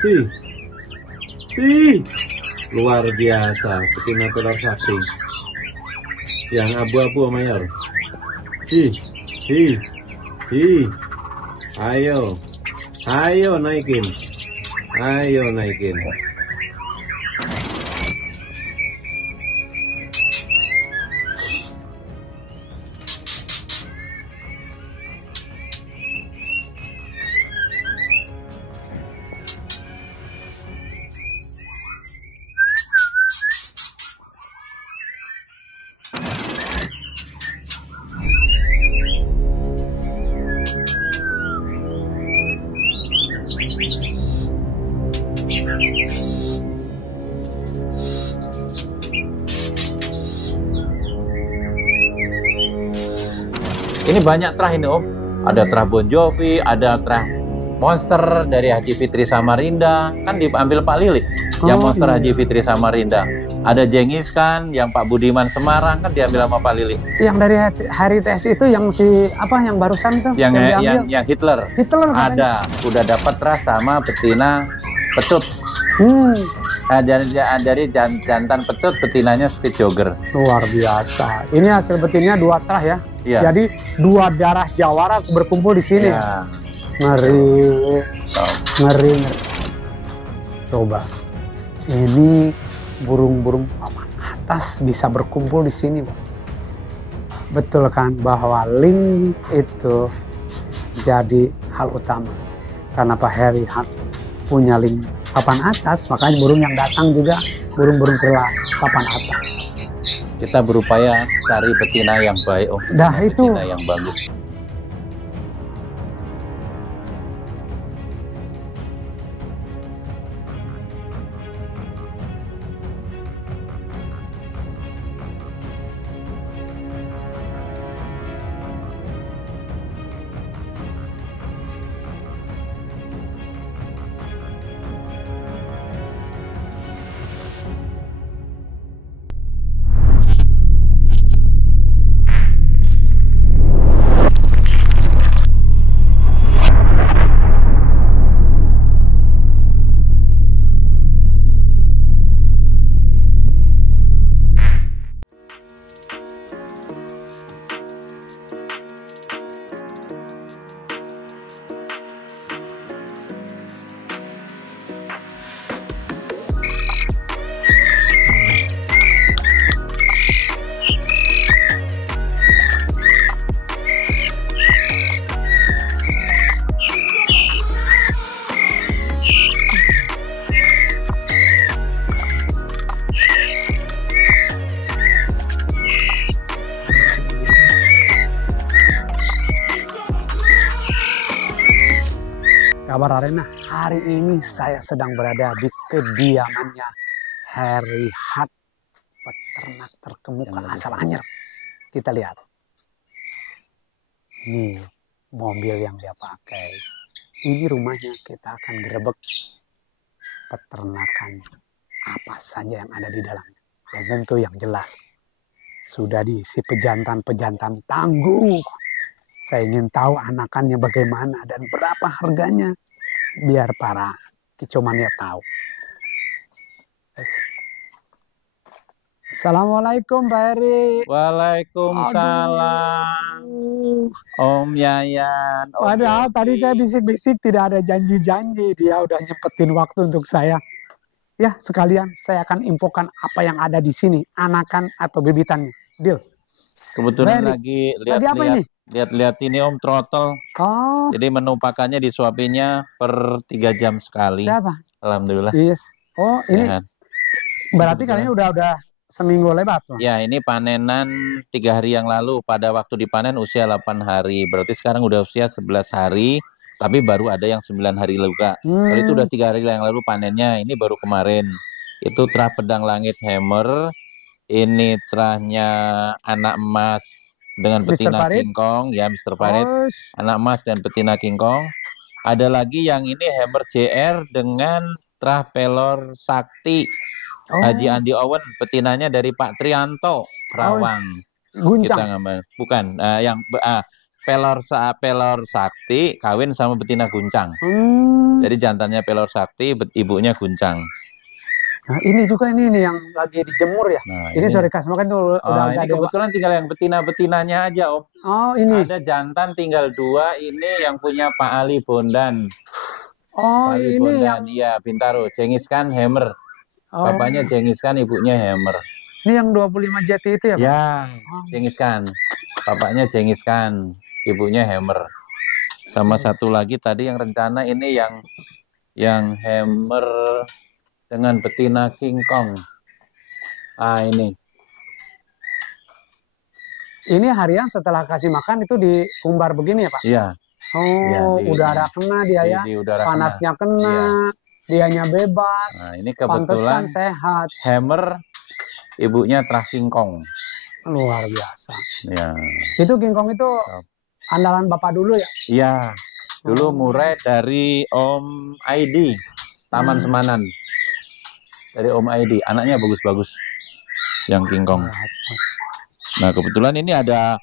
Sih, sih, luar biasa. Betina telur sakti. Yang abu-abu mayor. Sih, sih, sih. Ayo, ayo naikin, ayo naikin. Ini banyak terah ini Om. Ada terah Bon Jovi, ada terah Monster dari Haji Fitri Samarinda. Kan diambil Pak Lilik. Yang Monster Haji Fitri Samarinda. Ada Jengiskan, yang Pak Budiman Semarang kan diambil sama Pak Lilik. Yang dari Heritage itu yang si apa yang barusan tuh? Yang Hitler. Hitler ada. Udah dapat terah sama betina pecut. Nah, dari jantan pecut, betinanya speed jogger. Luar biasa. Ini hasil betinanya 2 terah ya. Iya. Jadi 2 darah jawara berkumpul di sini. Ya. Ngeri. Ngeri. Coba. Ini burung-burung papan atas bisa berkumpul di sini, Bang. Betul kan bahwa link itu jadi hal utama. Karena Pak Heri punya link papan atas, makanya burung yang datang juga burung-burung kelas papan atas. Kita berupaya cari betina yang baik, Om. Dah itu. Betina yang bagus. Kabar Arena, hari ini saya sedang berada di kediamannya Heri Hat, peternak terkemuka asal Anyer. Kita lihat. Ini mobil yang dia pakai. Ini rumahnya, kita akan gerebek peternakan apa saja yang ada di dalamnya. Dan tentu yang jelas, sudah diisi pejantan-pejantan tangguh. Saya ingin tahu anakannya bagaimana dan berapa harganya. Biar para kicomania tahu. Assalamualaikum Pak Heri. Waalaikumsalam. Om Yayan. Padahal tadi saya bisik-bisik tidak ada janji-janji. Dia udah nyempetin waktu untuk saya. Ya sekalian saya akan infokan apa yang ada di sini. Anakan atau bebitannya. Deal. Kebetulan lagi lihat-lihat ini Om trotol. Oh. Jadi menu pakannya disuapinya per 3 jam sekali. Siapa? Alhamdulillah. Yes. Oh ini ya, berarti kayaknya udah seminggu lewat loh. Ya ini panenan 3 hari yang lalu. Pada waktu dipanen usia 8 hari. Berarti sekarang udah usia 11 hari. Tapi baru ada yang 9 hari juga. Kalau itu udah 3 hari yang lalu panennya. Ini baru kemarin. Itu terah pedang langit hammer. Ini terahnya anak emas dengan betina King Kong, ya Mr. Farid. Anak emas dan betina King Kong. Ada lagi yang ini hammer JR dengan terah pelor sakti. Haji Andi Owen, betinanya dari Pak Trianto, Rawang. Guncang. Kita ngambil. Bukan, pelor sakti kawin sama betina guncang. Jadi jantannya pelor sakti, ibunya guncang. Nah, ini juga ini yang lagi dijemur ya. Nah, ini sudah dikasih makan tuh udah ini kebetulan tinggal yang betina-betinanya aja, Om. Oh, ini. Ada jantan tinggal 2, ini yang punya Pak Ali Bondan. Oh, Ali ini Bondan, yang iya, Bintaro. Genghis Khan Hammer. Bapaknya Genghis Khan, ibunya Hammer. Ini yang 25 jati itu ya, Pak? Ya, Genghis Khan. Bapaknya Genghis Khan, ibunya Hammer. Sama satu lagi tadi yang rencana ini yang Hammer dengan betina King Kong. Ini. Ini harian setelah kasih makan itu dikumbar begini ya, Pak? Iya. Oh, ya, udara kena dia ya. Panasnya kena, dianya bebas. Nah, ini kebetulan pantesan sehat. Hammer, ibunya terah King Kong. Luar biasa. Ya. Itu King Kong itu andalan Bapak dulu ya? Iya. Dulu murai dari Om Aidi, Taman Semanan. Dari Om Aidi, anaknya bagus-bagus. Yang King Kong. Nah, kebetulan ini ada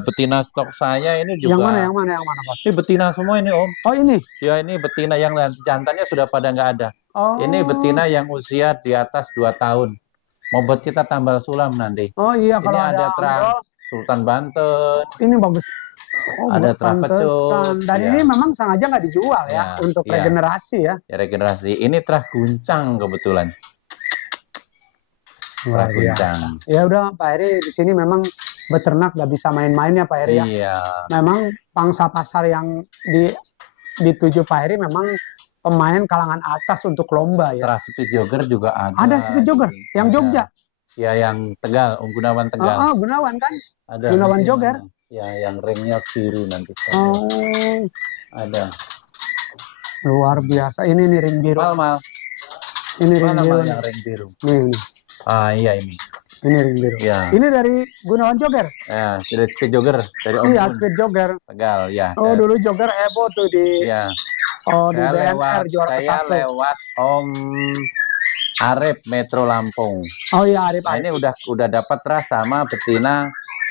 betina stok saya ini juga. Yang mana Pak? Ini betina semua ini, Om. Oh, ini? Ya, ini betina yang jantannya sudah pada nggak ada. Oh. Ini betina yang usia di atas 2 tahun. Mau buat kita tambal sulam nanti. Oh iya, ini kalau ada terah Sultan Banten. Ini bagus. Oh, ada terah pecut. Dan ini memang sengaja nggak dijual ya, untuk regenerasi ya. Ya, regenerasi. Ini terah guncang kebetulan. Terah guncang. Ya udah Pak Heri, di sini memang beternak nggak bisa main-main ya Pak Heri ya. Iya. Memang pangsa pasar yang dituju Pak Heri memang pemain kalangan atas untuk lomba ya. Terah speed jogger juga ada. Ada speed jogger yang Jogja. Ya, yang Tegal, Om Gunawan Tegal. Oh, Gunawan kan? Ada. Gunawan jogger. Ya, yang ringnya biru nanti. Oh. Ada. Luar biasa. Ini nih ring biru. Mal. Ini ring biru. Yang ring biru. Nih. Iya ini. Ini ring biru. Ya. Ini dari Gunawan Jogger. Ya, dari speed jogger dari Om. Iya, speed jogger. Tegal, ya. Oh, dulu jogger heboh tuh di. Iya. Oh, di BNR juara ke-1. Saya lewat Om Arif Metro Lampung. Oh iya, Arif. Nah, ini udah dapat terah sama betina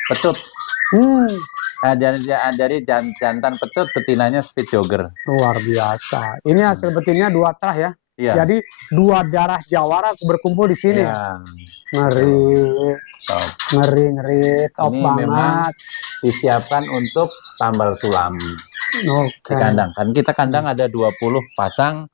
pecut. Nah, dari jantan pecut, betinanya speed jogger. Luar biasa. Ini hasil betinnya 2 terah ya. Iya. Jadi 2 darah jawara berkumpul di sini. Iya. Ngeri, top ini banget. Memang disiapkan untuk tambal sulam. Di kandang. Kan kita kandang ada 20 pasang.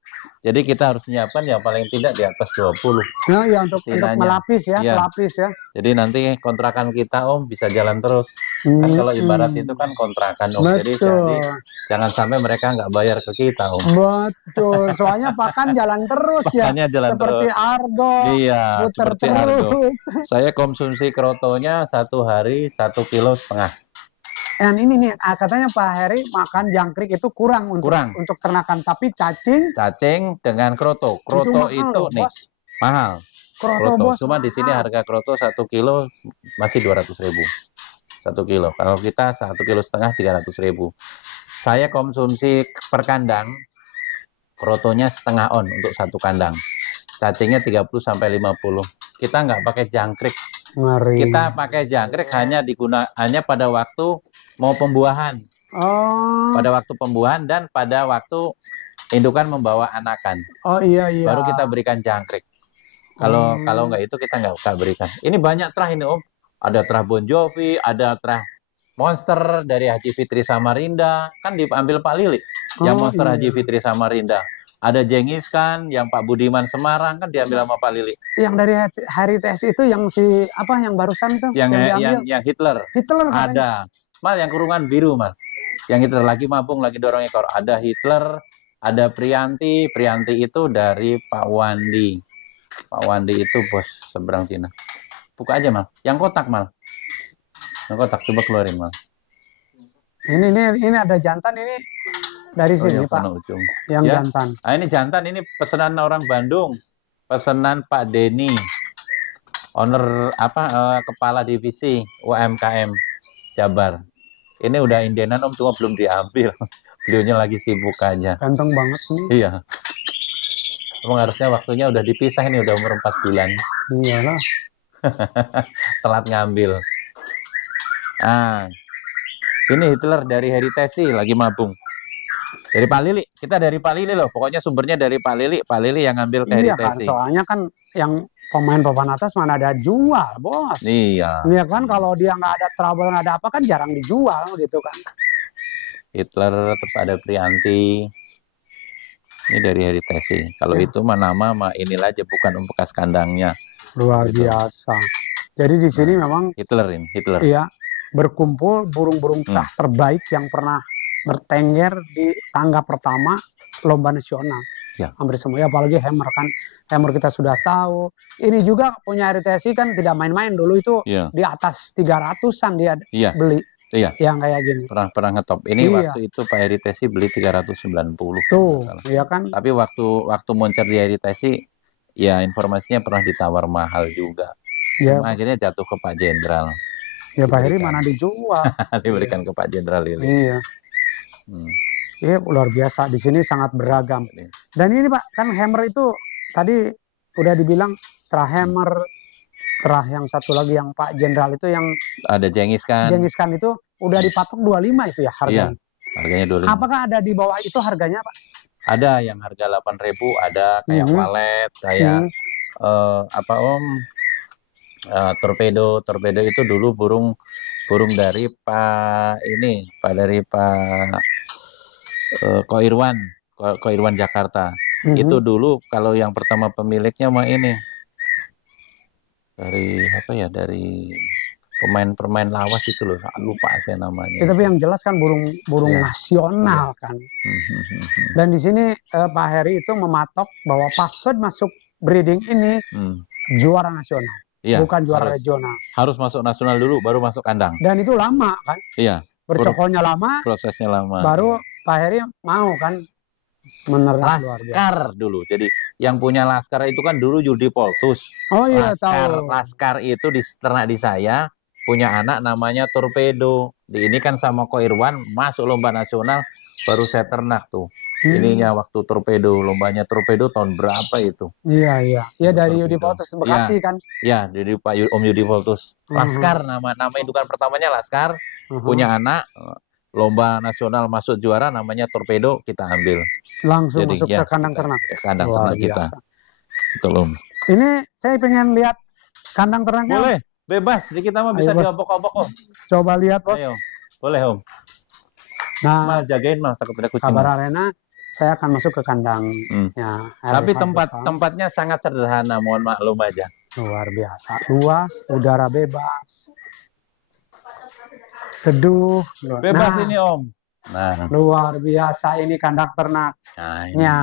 Jadi kita harus menyiapkan yang paling tidak di atas 20. Nah, ya untuk melapis ya, pelapis ya. Jadi nanti kontrakan kita Om bisa jalan terus. Kan kalau ibarat itu kan kontrakan Om. Jadi jangan sampai mereka nggak bayar ke kita Om. Betul. Soalnya pakan jalan terus ya. Jalan seperti terus. Argo. Iya. Seperti Argo. Saya konsumsi krotonya 1 hari 1,5 kilo. Dan ini nih katanya Pak Heri makan jangkrik itu kurang untuk ternakan, tapi cacing dengan kroto itu nih mahal. Kroto cuma di sini harga kroto 1 kilo masih 200.000 1 kilo. Kalau kita 1,5 kilo 300.000. Saya konsumsi per kandang krotonya setengah on untuk 1 kandang, cacingnya 30 sampai 50. Kita nggak pakai jangkrik. Ngeri. Kita pakai jangkrik hanya pada waktu mau pembuahan. Pada waktu pembuahan dan pada waktu indukan membawa anakan. Oh iya. Baru kita berikan jangkrik. Kalau nggak itu kita nggak usah berikan. Ini banyak terah ini Om. Ada terah Bon Jovi, ada terah Monster dari Haji Fitri Samarinda. Kan diambil Pak Lili. Yang Monster Haji Fitri Samarinda. Ada Genghis Khan, yang Pak Budiman Semarang kan diambil sama Pak Lili. Yang dari Heritage itu yang yang barusan tuh? Yang Hitler. Hitler ada. Mal yang kurungan biru Mal. Yang Hitler lagi mabung, lagi dorong ekor. Ada Hitler, ada Prianti. Prianti itu dari Pak Wandi. Pak Wandi itu bos seberang Cina. Buka aja Mal. Yang kotak Mal. Yang kotak coba keluarin Mal. Ini ada jantan ini. Dari sini Pak, yang jantan. Ini jantan, ini pesanan orang Bandung, pesanan Pak Denny, owner kepala divisi UMKM Jabar. Ini udah indenan Om, cuma belum diambil. Beliaunya lagi sibuk aja. Ganteng banget nih. Iya. Emang harusnya waktunya udah dipisah, ini udah umur 4 bulan. Iyalah. Telat ngambil. Ini Hitler dari Heritage lagi mabung. Dari Pak Lili, kita dari Pak Lili loh. Pokoknya sumbernya dari Pak Lili yang ngambil ke Iya kan, Heritage. soalnya kan yang pemain papan atas mana ada jual, bos. Iya. Iya kan, kalau dia nggak ada trouble, nggak ada apa kan jarang dijual gitu kan. Hitler, terus ada Prianti. Ini dari Heritage. Kalau Ya. itu mah nama mah inilah aja, bukan bekas kandangnya. Luar Gitu. biasa. Jadi di sini memang Hitler ini, Hitler. iya berkumpul burung-burung terbaik yang pernah bertengger di tangga pertama lomba nasional. Ya. Hampir semua, ya, apalagi Hammer kan. Hammer kita sudah tahu. Ini juga punya RTSI kan tidak main-main dulu itu Iya. di atas 300-an dia Iya. beli. Iya. Yang kayak gini. Pernah ngetop. Ini Iya. waktu itu Pak Heritage beli 390. Tuh, kalau nggak salah. iya kan? Tapi waktu moncer di Heritage, ya informasinya pernah ditawar mahal juga. Ya, Cuma akhirnya jatuh ke Pak Jenderal. ya Pak Heri diberikan. mana dijual. Diberikan ke Pak Jenderal ini. Iya. Hmm. Iya, luar biasa. Di sini sangat beragam. Dan ini Pak, kan Hammer itu tadi udah dibilang Hammer, yang satu lagi yang Pak Jenderal itu yang Ada Jengis kan? Jengis Khan itu udah dipatok 25 itu ya harganya. Iya, harganya 25. Apakah ada di bawah itu harganya Pak? Ada yang harga 8.000, ada kayak walet, kayak apa Om? Torpedo itu dulu burung dari Pak Ko Irwan Jakarta. Itu dulu kalau yang pertama pemiliknya mah ini dari pemain lawas itu loh, lupa saya namanya. Tapi yang jelas kan burung Ya. nasional kan. Dan di sini Pak Heri itu mematok bahwa password masuk breeding ini juara nasional, Iya, bukan juara regional. Harus masuk nasional dulu, baru masuk kandang. Dan itu lama kan? Iya. Bercokolnya lama, Prosesnya lama. baru Pak Heri mau kan menerap luar biasa. Laskar dulu. Jadi yang punya Laskar itu kan dulu Yudi Poltus. Oh iya, tahu. Laskar itu ternak di saya, punya anak namanya Torpedo. Ini kan sama Ko Irwan masuk lomba nasional, baru saya ternak tuh. Ininya waktu Torpedo, lombanya Torpedo tahun berapa itu? Iya. Ya dari Yudi Poltus Bekasi kan? Ya, dari Pak Om Yudi Poltus. Laskar nama indukan pertamanya Laskar, punya anak, lomba nasional masuk juara namanya Torpedo, kita ambil. Langsung masuk ke kandang ternak. Kandang ternak kita. Itu loh. Ini saya pengen lihat kandang ternaknya. Boleh, bebas. Di kita mah bisa diobok-obok Om. Coba lihat Bos. Ayo. Boleh Om. Nah, jagain Mas, takut ada kucing. Kabar Arena saya akan masuk ke kandangnya. Tapi tempatnya sangat sederhana, mohon maklum aja. Luar biasa, luas, udara bebas, teduh. Bebas ini Om. Nah, luar biasa ini kandang ternaknya.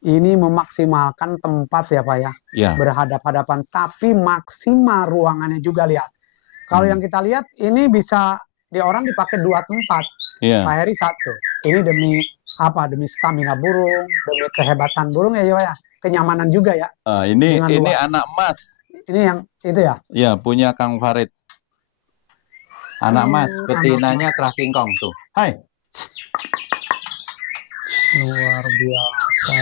Ini memaksimalkan tempat ya Pak ya, berhadap-hadapan, tapi maksimal ruangannya juga lihat. Kalau yang kita lihat ini bisa orang dipakai 2 tempat. Pak Heri 1. Ini demi apa? Demi stamina burung, demi kehebatan burung ya, ya. Kenyamanan juga ya. Ini anak emas. Ini yang itu ya? Iya, punya Kang Farid. Anak emas, betinanya kerah kingkong tuh. Hai. Luar biasa.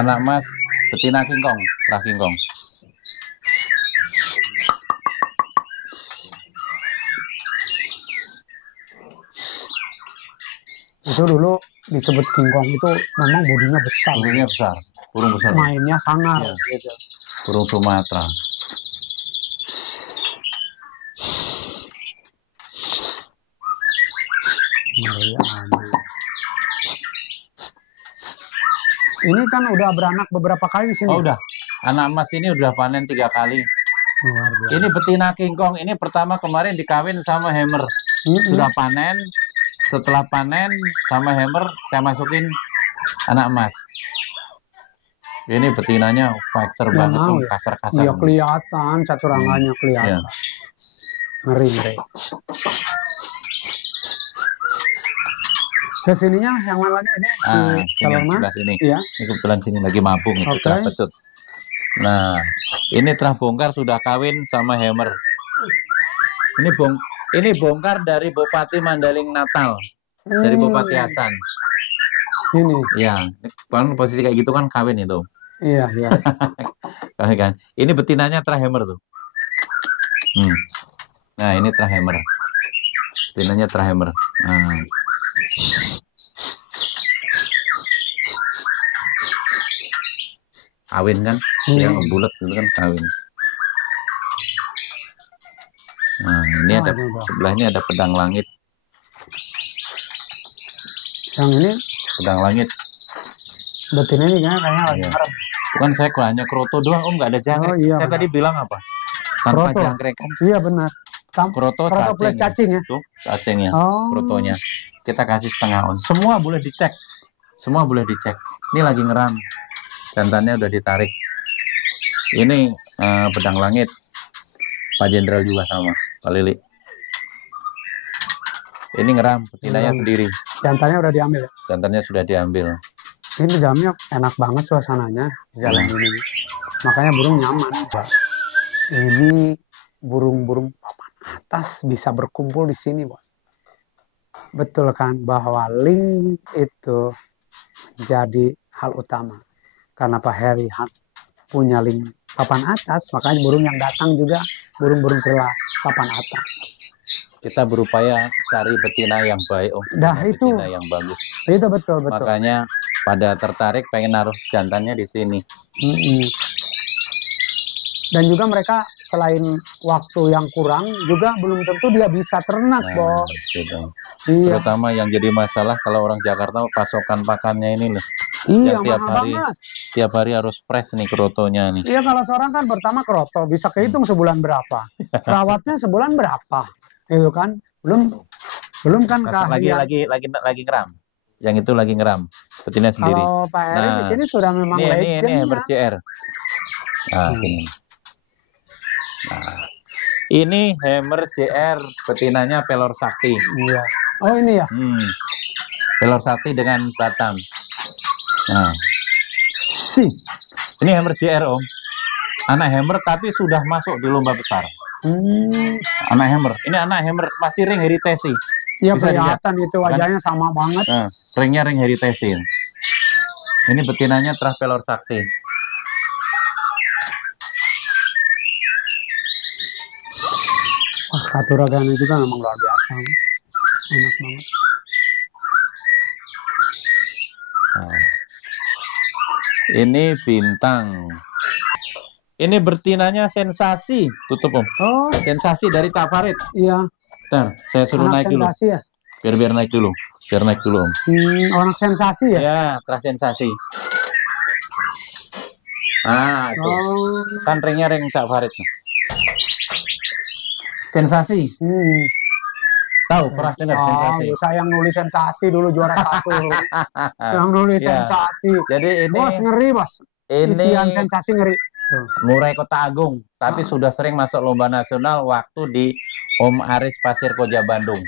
Anak emas, betina kingkong, kerah kingkong. Itu dulu disebut kingkong itu memang bodinya besar. Bodinya besar, burung besar. Mainnya sangar. Ya. Gitu. Burung Sumatera. Ini kan udah beranak beberapa kali di sini. Oh udah, anak emas ini udah panen 3 kali. Ini betina kingkong ini pertama kemarin dikawin sama Hammer. Sudah panen. Setelah panen sama Hammer, saya masukin anak emas. Ini betinanya fighter banget, kasar-kasar. Iya kelihatan, caturangannya kelihatan. Ngeri. Kesininya yang mana lagi ini? Sebelah sini. Iya. Ini kebetulan sini lagi mabung itu terah pecut. Nah, ini terah bongkar sudah kawin sama Hammer. Ini bongkar dari Bupati Mandaling Natal, dari Bupati Hasan. Ini. Ya, kan posisi kayak gitu kan kawin itu. Iya. Kan. Ini betinanya terah Hammer tuh. Nah, ini Trahammer. Betinanya Trahammer. Nah. Kawin kan? Yang bulat itu kan kawin. Nah, ini ada sebelahnya ada pedang langit. Yang ini Pedang langit. betina ini kayaknya lagi ngerem. Bukan, saya hanya kroto doang, Om, nggak ada jangkrik. Oh, iya, saya benar. tadi bilang apa? Tanpa Kroto. jangkrik kan? Iya benar. Kroto plus cacing ya. Tuh, cacingnya. Oh. Krotonya. Kita kasih setengah on. Semua boleh dicek. Semua boleh dicek. Ini lagi ngeram. Jantannya udah ditarik. Ini pedang langit. Pak Jenderal juga sama, Pak Lili. Ini ngeram, betinanya sendiri. Jantannya udah diambil ya? Jantannya sudah diambil. Ini jamnya enak banget suasananya jalan ini. Makanya burung nyaman, Pak. Ini burung-burung papan atas bisa berkumpul di sini, Pak. Betul kan bahwa link itu jadi hal utama. Karena Pak Heri punya link papan atas, makanya burung yang datang juga burung-burung kelas papan atas. Kita berupaya cari betina yang baik, Om. Dah itu. Betina yang bagus. Itu betul. Makanya pada tertarik pengen naruh jantannya di sini. Dan juga mereka selain waktu yang kurang, juga belum tentu dia bisa ternak, Bos. Gitu. Iya. Terutama yang jadi masalah kalau orang Jakarta pasokan pakannya ini loh. Iya, yang tiap hari harus fresh nih krotonya nih. Iya, kalau seorang kan pertama kroto bisa kehitung sebulan berapa, rawatnya sebulan berapa, itu kan belum kan lagi ngeram. Yang itu lagi ngeram, betina sendiri. Kalau Pak Eri di sini sudah memang legend. Ini Hammer JR. Nah, ini. Nah, ini Hammer JR, betinanya pelor sakti. Iya. Oh ini ya. Pelor sakti dengan Batam. Nah, ini Hammer JR, Om. Anak Hammer tapi sudah masuk di lomba besar. Anak Hammer. Ini anak Hammer masih ring heritage. Iya, kelihatan itu wajahnya kan? Sama banget. Nah, ringnya ring heritage. Ini betinanya terah pelor sakti. Wah, Katuragana juga memang luar biasa. Enak banget. Nah, ini bintang. Ini betinanya sensasi. Tutup, Om. Oh, sensasi dari Cak Farid. Iya. Bentar, saya suruh naik dulu. Ya? Biar naik dulu. Biar naik dulu, Om. Anak sensasi ya? Ya, terah sensasi. Nah, itu. Kan ringnya ring Cak Farid. Sensasi. Tahu, pernah dengar sensasi? Saya yang nulis sensasi dulu juara 1. Yang nulis sensasi. Jadi ini Bos ngeri, Bos. Ini isian sensasi ngeri. Murai Kota Agung, tapi sudah sering masuk lomba nasional waktu di Om Aris Pasir Koja Bandung.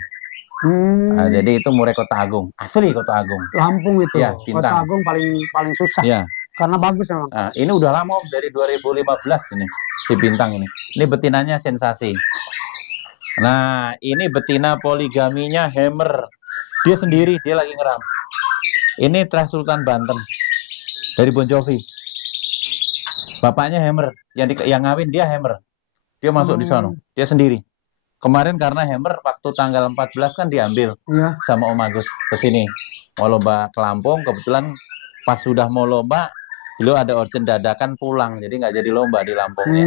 Nah, jadi itu Murai Kota Agung, asli Kota Agung. Lampung itu. Ya, Kota Agung paling susah. Ya. Karena bagus memang. Nah, ini udah lama, Om, dari 2015 ini si bintang ini. Ini betinanya sensasi. Nah, ini betina poligaminya Hammer. Dia sendiri, dia lagi ngeram. Ini Trah Sultan Banten dari Bon Jovi. Bapaknya Hammer, yang ngawin dia Hammer. Dia masuk di sana, dia sendiri. Kemarin karena Hammer waktu tanggal 14 kan diambil sama Om Agus ke sini. Mau lomba ke Lampung, kebetulan pas sudah mau lomba, beliau ada urgent dadakan pulang, jadi nggak jadi lomba di Lampungnya.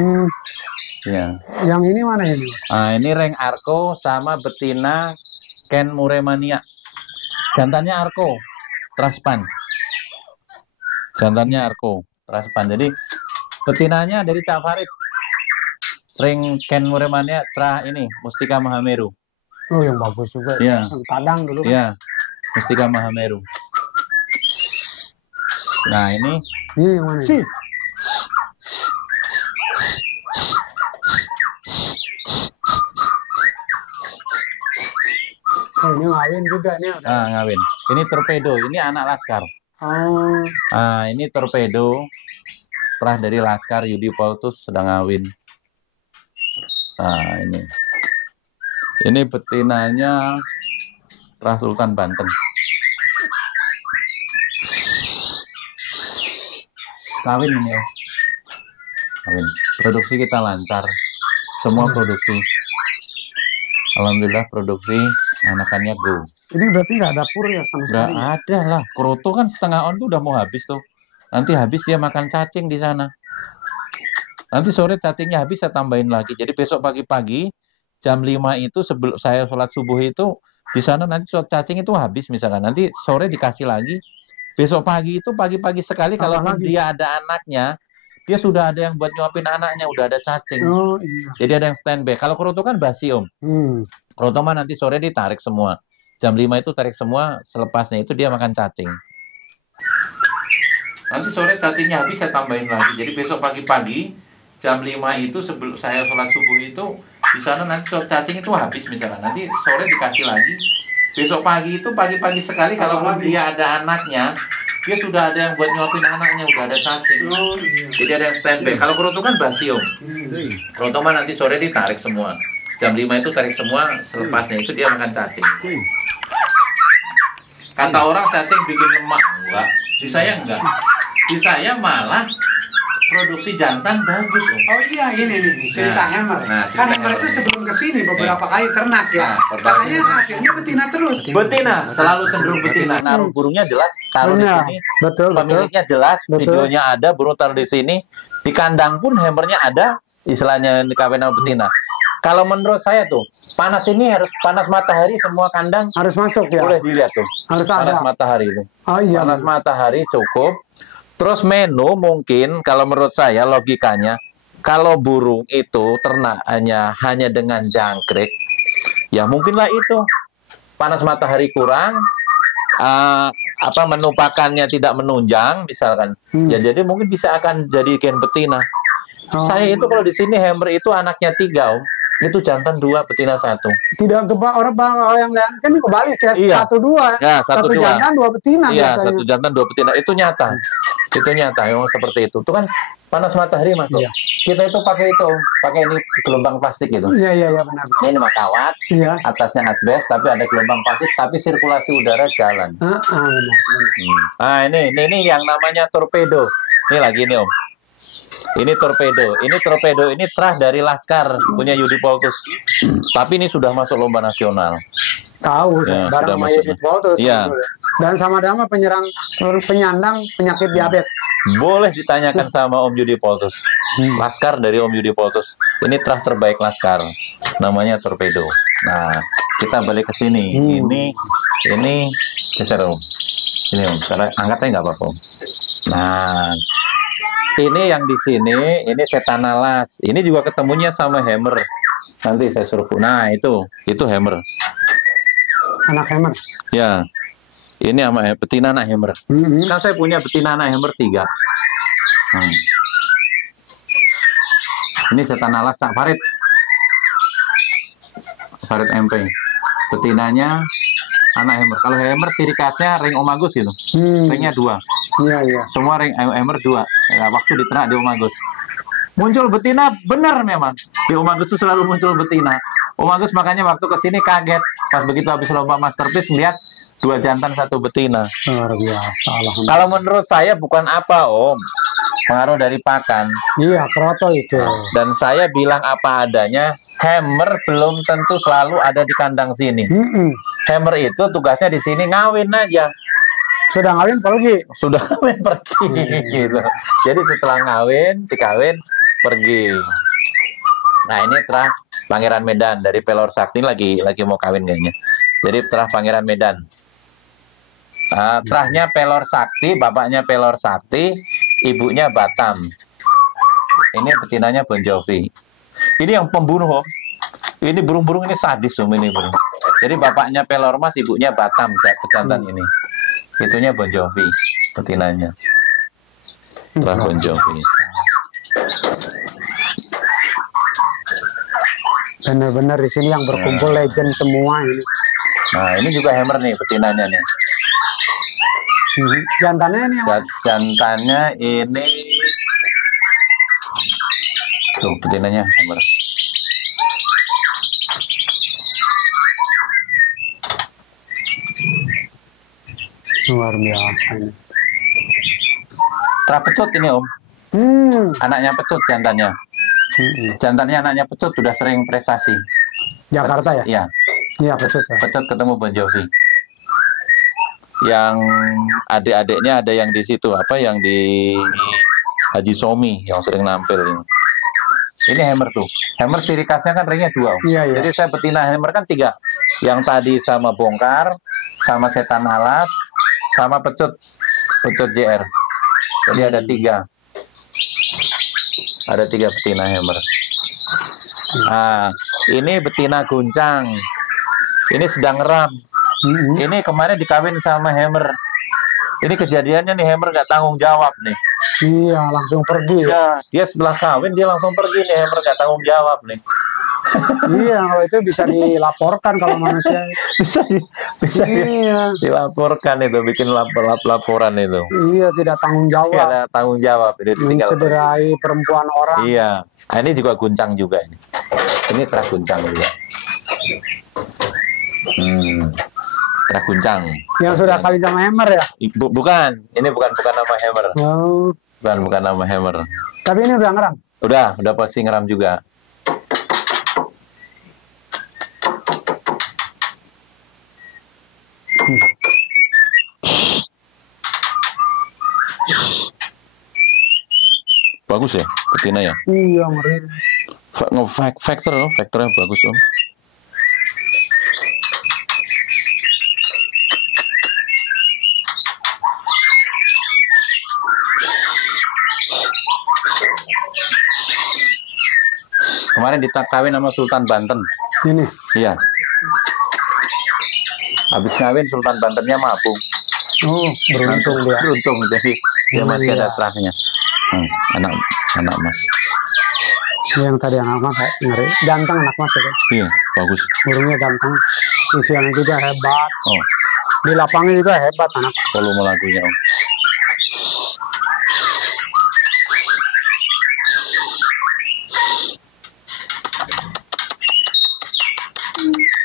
Ya. Yang ini mana ini? Nah, ini Reng Arko sama betina Ken Muremania. Jantannya Arko, Traspan. Jantannya Arko, Traspan. Jadi betinanya dari Cak Farid. Ring Ken Muremania, Trah ini Mustika Mahameru. Oh, yang bagus juga. Ya. Yang Padang dulu. Iya. Mustika Mahameru. Nah, ini yang mana? Ini? Ini ngawin juga nih. Ngawin. Ini torpedo, ini anak laskar. Ini torpedo. Terah dari laskar Yudi Paultus sedang ngawin. Nah, ini. Ini betinanya Trah Sultan Banten. Kawin ini ya. Kawin. Produksi kita lancar. Semua produksi. Alhamdulillah produksi anakannya go. Ini berarti nggak ada pur ya sama Nggak sekali? ada lah. Kroto kan setengah on tuh udah mau habis tuh. Nanti habis dia makan cacing di sana. Nanti sore cacingnya habis saya tambahin lagi. Jadi besok pagi-pagi jam 5 itu sebelum saya sholat subuh itu di sana nanti cacing itu habis misalkan. Nanti sore dikasih lagi. Besok pagi itu pagi-pagi sekali kalau lagi. dia ada anaknya, dia sudah ada yang buat nyuapin anaknya, udah ada cacing. Oh iya. Jadi ada yang standby. Kalau kroto kan basi Om. Kroto mah nanti sore ditarik semua. Jam 5 itu tarik semua, selepasnya itu dia makan cacing. Nanti sore cacingnya habis saya tambahin lagi. Jadi besok pagi-pagi jam 5 itu sebelum saya sholat subuh itu di sana nanti cacing itu habis misalnya. Nanti sore dikasih lagi. Besok pagi itu pagi-pagi sekali kalau dia ada anaknya, dia sudah ada yang buat nyuapin anaknya, udah ada cacing. Oh iya. Jadi ada yang standby. Kalau kroto kan basi Om. Kroto mah nanti sore ditarik semua. Jam 5 itu tarik semua, selepasnya itu dia makan cacing. Kata orang cacing bikin lemak, enggak. Di saya enggak. Di saya malah produksi jantan bagus Om. Oh iya, ini nih cerita Hammer. Nah, Kan cerita Hammer itu Hammer. sebelum kesini beberapa kali ternak ya. Nah, pertama- Katanya hasilnya betina terus. Betina, selalu cenderung betina. Naruh burungnya jelas, taruh di Benar. sini. Betul, betul. Pemiliknya jelas, Betul. videonya ada, burung taruh di sini. Di kandang pun hammernya ada, istilahnya di kawin sama betina. Kalau menurut saya tuh, panas ini harus panas matahari semua kandang Harus masuk ya. boleh dilihat tuh. Harus Panas ada. matahari itu. Oh iya. Panas matahari cukup. Terus menu mungkin kalau menurut saya logikanya kalau burung itu ternaknya hanya dengan jangkrik, ya mungkinlah itu panas matahari kurang, menu pakannya tidak menunjang misalkan, ya jadi mungkin bisa akan jadi gen betina. Oh. Saya itu kalau di sini hammer itu anaknya 3 Om. Itu jantan 2, betina 1. Tidak orang yang lain kan kebalik ya. Iya. 1-2. Ya, 1-2. jantan 2 betina Iya, biasanya. 1 jantan 2 betina. Itu nyata. Itu nyata, memang seperti itu. Itu kan panas matahari masuk. Iya. Kita itu pakai itu, pakai ini gelombang plastik gitu. Iya benar. Ini mah kawat, Iya. atasnya asbes, tapi ada gelombang plastik, tapi sirkulasi udara jalan. Benar. Nah, ini yang namanya torpedo. Ini lagi nih Om. Ini torpedo. Ini terah dari Laskar punya Yudi Poltus. Tapi ini sudah masuk lomba nasional. Tahu Ya, barang sudah sama masuk. Yudit Voltus. Iya. Dan sama-sama penyandang penyakit diabetes. Boleh ditanyakan sama Om Yudi Poltus. Laskar dari Om Yudi Poltus. Ini terah terbaik Laskar. Namanya torpedo. Nah, kita balik ke sini. Ini geser Om. Ini Om. Sekarang angkatnya nggak apa-apa Om. Nah, ini yang di sini, ini setan alas. Ini juga ketemunya sama hammer. Nanti saya suruh. Nah, itu hammer. Anak Hammer. Ya. Ini sama betina anak hammer. Kan saya punya betina anak hammer 3. Ini setan alas tak Farid. Farid MP. Betinanya anak hammer. Kalau hammer ciri khasnya ring Om Agus gitu. Ringnya 2. Iya. Semua ring hammer 2. Ya, waktu diternak di Om Agus. Muncul betina benar memang. Di Om Agus itu selalu muncul betina. Om Agus makanya waktu kesini kaget. Pas begitu habis lomba masterpiece melihat 2 jantan 1 betina. Luar biasa. Alhamdulillah. Kalau menurut saya bukan apa Om. Pengaruh dari pakan. Iya, kroto itu. Dan saya bilang apa adanya, hammer belum tentu selalu ada di kandang sini. Hammer itu tugasnya di sini ngawin aja. Sudah ngawin pergi. Sudah ngawin pergi gitu. Jadi setelah ngawin, dikawin, pergi. Nah, ini terah Pangeran Medan dari Pelor Sakti lagi mau kawin kayaknya. Jadi terah Pangeran Medan. Terahnya Pelor Sakti, bapaknya Pelor Sakti, ibunya Batam. Ini betinanya Bon Jovi. Ini yang pembunuh Om. Ini burung-burung ini sadis Om ini burung. Jadi bapaknya Pelor Mas, ibunya Batam, pejantan ini. Itunya Bon Jovi, betinanya. Terah Bon Jovi. Benar-benar di sini yang berkumpul legend semua ini. Nah, ini juga hammer nih betinanya nih. Jantannya ini yang Jantannya ini tuh betinanya hammer. luar biasa ini. Terah pecut ini Om. Anaknya pecut jantannya. Jantannya anaknya pecut sudah sering prestasi. Jakarta ya? Iya. Iya, Pecet ya. Pecet ketemu Bon Jovi. Yang adik-adiknya ada yang di situ, apa yang di Haji Somi yang sering nampil ini. Ini Hammer tuh. Hammer ciri khasnya kan ringnya 2. Iya, iya. Jadi saya betina Hammer kan 3. Yang tadi sama Bongkar, sama Setan Alas, sama Pecut JR. Jadi ada 3. Ada 3 betina Hammer. Nah, ini betina Guncang. Ini sedang ngeram. Ini kemarin dikawin sama Hammer. Ini kejadiannya nih, Hammer nggak tanggung jawab nih. Iya, langsung pergi. Ya, dia setelah kawin dia langsung pergi nih, Hammer nggak tanggung jawab nih. Iya, kalau itu bisa dilaporkan kalau manusia. bisa Iya. dilaporkan itu, bikin laporan itu. Iya, tidak tanggung Iya, jawab. ada tanggung jawab. Ini ditinggal Mencederai perempuan orang. Iya. Nah, ini juga Guncang juga ini. Ini teras Guncang juga. Teras Guncang. Yang sudah kawin sama Hammer ya? Bukan. Ini bukan nama Hammer. Oh. Bukan nama Hammer. Tapi ini udah ngeram? Udah pasti ngeram juga. Bagus ya, betina ya? Iya, ngeri. Faktornya bagus Om. Kemarin kawin sama Sultan Banten. Ini? Iya. Habis kawin Sultan Bantennya mabung. Oh, beruntung dia. Beruntung, jadi dia masih ada Iya. terahnya. Anak mas. Yang tadi anak mas, ngeri. Ganteng anak mas ya kan? Iya, bagus. Burungnya ganteng. Usianya juga hebat. Oh, Di lapangnya juga hebat anak. volume lagunya Om.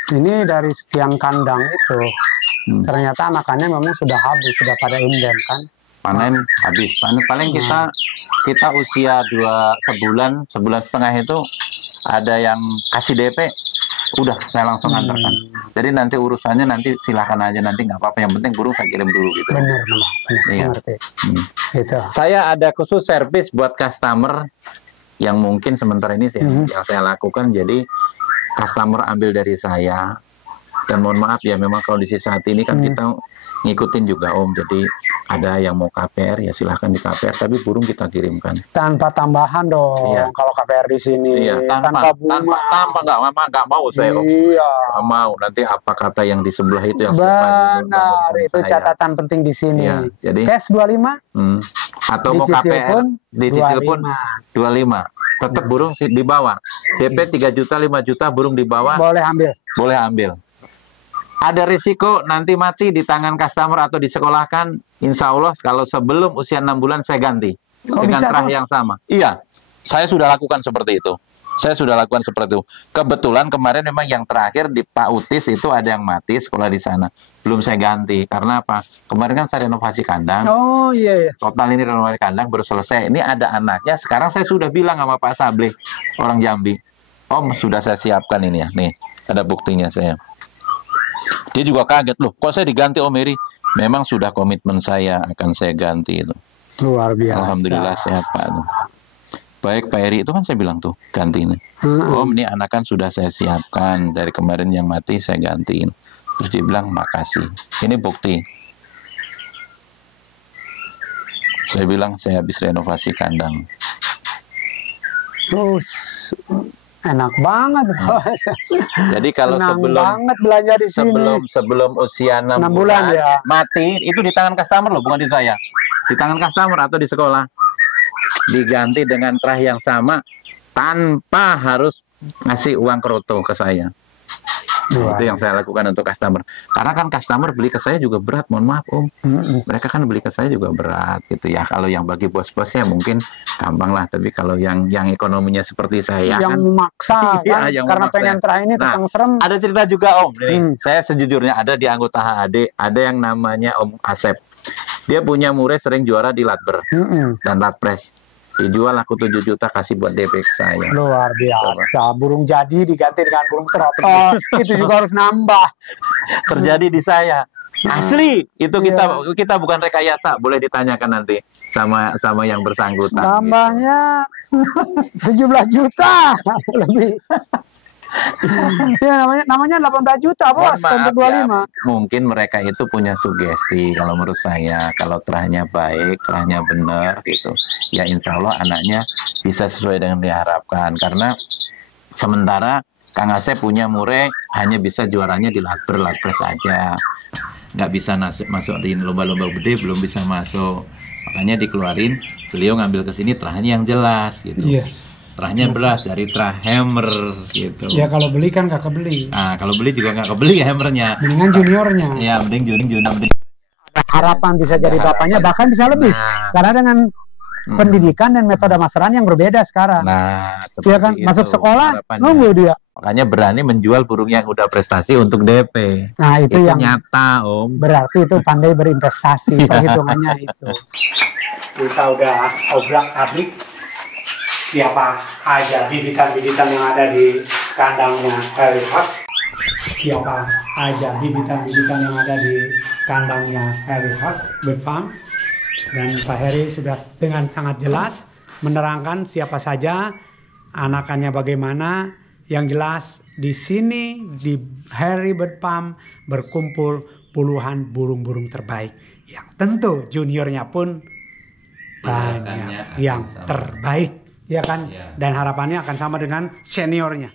Ini dari sekian kandang itu, ternyata anakannya memang sudah habis, sudah pada inden kan? Panen habis. Paling kita usia sebulan setengah itu ada yang kasih DP, udah saya langsung antarkan. Jadi nanti urusannya nanti silakan aja, nanti nggak apa-apa, yang penting burung saya kirim dulu gitu. Benar, Iya. ngerti. Gitu. Saya ada khusus servis buat customer yang mungkin sementara ini yang saya lakukan. Jadi customer ambil dari saya, dan mohon maaf ya, memang kondisi saat ini kan kita ngikutin juga Om. Jadi ada yang mau KPR ya silahkan di KPR, tapi burung kita kirimkan Tanpa tambahan dong, Iya. kalau KPR di sini. Iya, Tanpa bunga. nggak mau saya Om. Iya. Nggak mau, nanti apa kata yang di sebelah itu yang sudah maju Benar, dengan itu saya. catatan penting di sini. Iya, jadi Cash 25, atau mau dicicil KPR pun dicicil pun 25. 25, tetap burung di bawah. DP 3 juta 5 juta burung di bawah Boleh ambil. boleh ambil. Ada risiko nanti mati di tangan customer atau disekolahkan, insya Allah kalau sebelum usia 6 bulan saya ganti dengan bisa, terah Sob? yang sama. Iya, saya sudah lakukan seperti itu. Kebetulan kemarin memang yang terakhir di Pak Utis itu ada yang mati sekolah di sana. Belum saya ganti. Karena apa? Kemarin kan saya renovasi kandang. Oh iya, iya. Total ini renovasi kandang baru selesai. Ini ada anaknya. Sekarang saya sudah bilang sama Pak Sableh, orang Jambi. Om, sudah saya siapkan ini ya. Nih, ada buktinya saya. Dia juga kaget, loh, kok saya diganti Om Eri? Memang sudah komitmen saya akan saya ganti itu. Luar biasa. Alhamdulillah sehat Pak. Baik Pak Eri, itu kan saya bilang tuh ganti ini. Om, ini anak kan sudah saya siapkan dari kemarin yang mati saya gantiin. Terus dia bilang makasih. Ini bukti. Saya bilang saya habis renovasi kandang. Terus enak banget. Jadi kalau Senang sebelum banget belanja di sini. sebelum usia 6 6 bulan bulan, ya. mati, itu di tangan customer loh, bukan di saya. Di tangan customer atau di sekolah. Diganti dengan terah yang sama tanpa harus ngasih uang kroto ke saya. Itu yang saya lakukan untuk customer. Karena kan customer beli ke saya juga berat, mohon maaf Om. Mereka kan beli ke saya juga berat gitu ya. Kalau yang bagi bos-bosnya mungkin gampang lah, tapi kalau yang ekonominya seperti saya yang kan memaksa Iya, kan? yang Karena memaksa. pengen terah ini Nah, tukang serem. ada cerita juga Om. Saya sejujurnya ada di anggota HAD, ada yang namanya Om Asep. Dia punya murid sering juara di Latber dan Latpres. Dijual aku 7 juta kasih buat DP ke saya. Luar biasa. Burung jadi diganti dengan burung trotol. Itu juga harus nambah. Terjadi di saya. Asli, itu kita bukan rekayasa, boleh ditanyakan nanti sama yang bersangkutan. Tambahnya 17 juta lebih. Ya namanya 18 juta bos untuk 25. Ya, mungkin mereka itu punya sugesti kalau menurut saya, kalau terahnya baik, terahnya benar gitu. Ya insya Allah anaknya bisa sesuai dengan diharapkan, karena sementara Kang Asep punya mure hanya bisa juaranya di Latpres saja. Nggak bisa masuk di lomba-lomba gede, belum bisa masuk, makanya dikeluarin, beliau ngambil ke sini terahnya yang jelas gitu. Yes. Terahnya beras dari terah hammer gitu. Ya kalau beli kan nggak kebeli. Nah kalau beli juga nggak kebeli hammernya. Mendingan juniornya. Ya mending junior. Harapan bisa jadi bapaknya, bahkan bisa lebih. Karena dengan pendidikan dan metode masteran yang berbeda sekarang. Nah, dia kan itu, masuk sekolah nunggu dia. Makanya berani menjual burung yang udah prestasi untuk DP. Nah itu yang nyata Om. Berarti itu pandai berinvestasi, perhitungannya itu. Kita udah obrak-abrik siapa aja bibitan-bibitan yang ada di kandangnya Harry Hart. Siapa aja bibitan-bibitan yang ada di kandangnya Harry Hart Bird Farm. Dan Pak Heri sudah dengan sangat jelas menerangkan siapa saja, anakannya bagaimana. Yang jelas di sini di Heri Bird Farm berkumpul puluhan burung-burung terbaik, yang tentu juniornya pun banyak yang terbaik, ya kan? Dan harapannya akan sama dengan seniornya.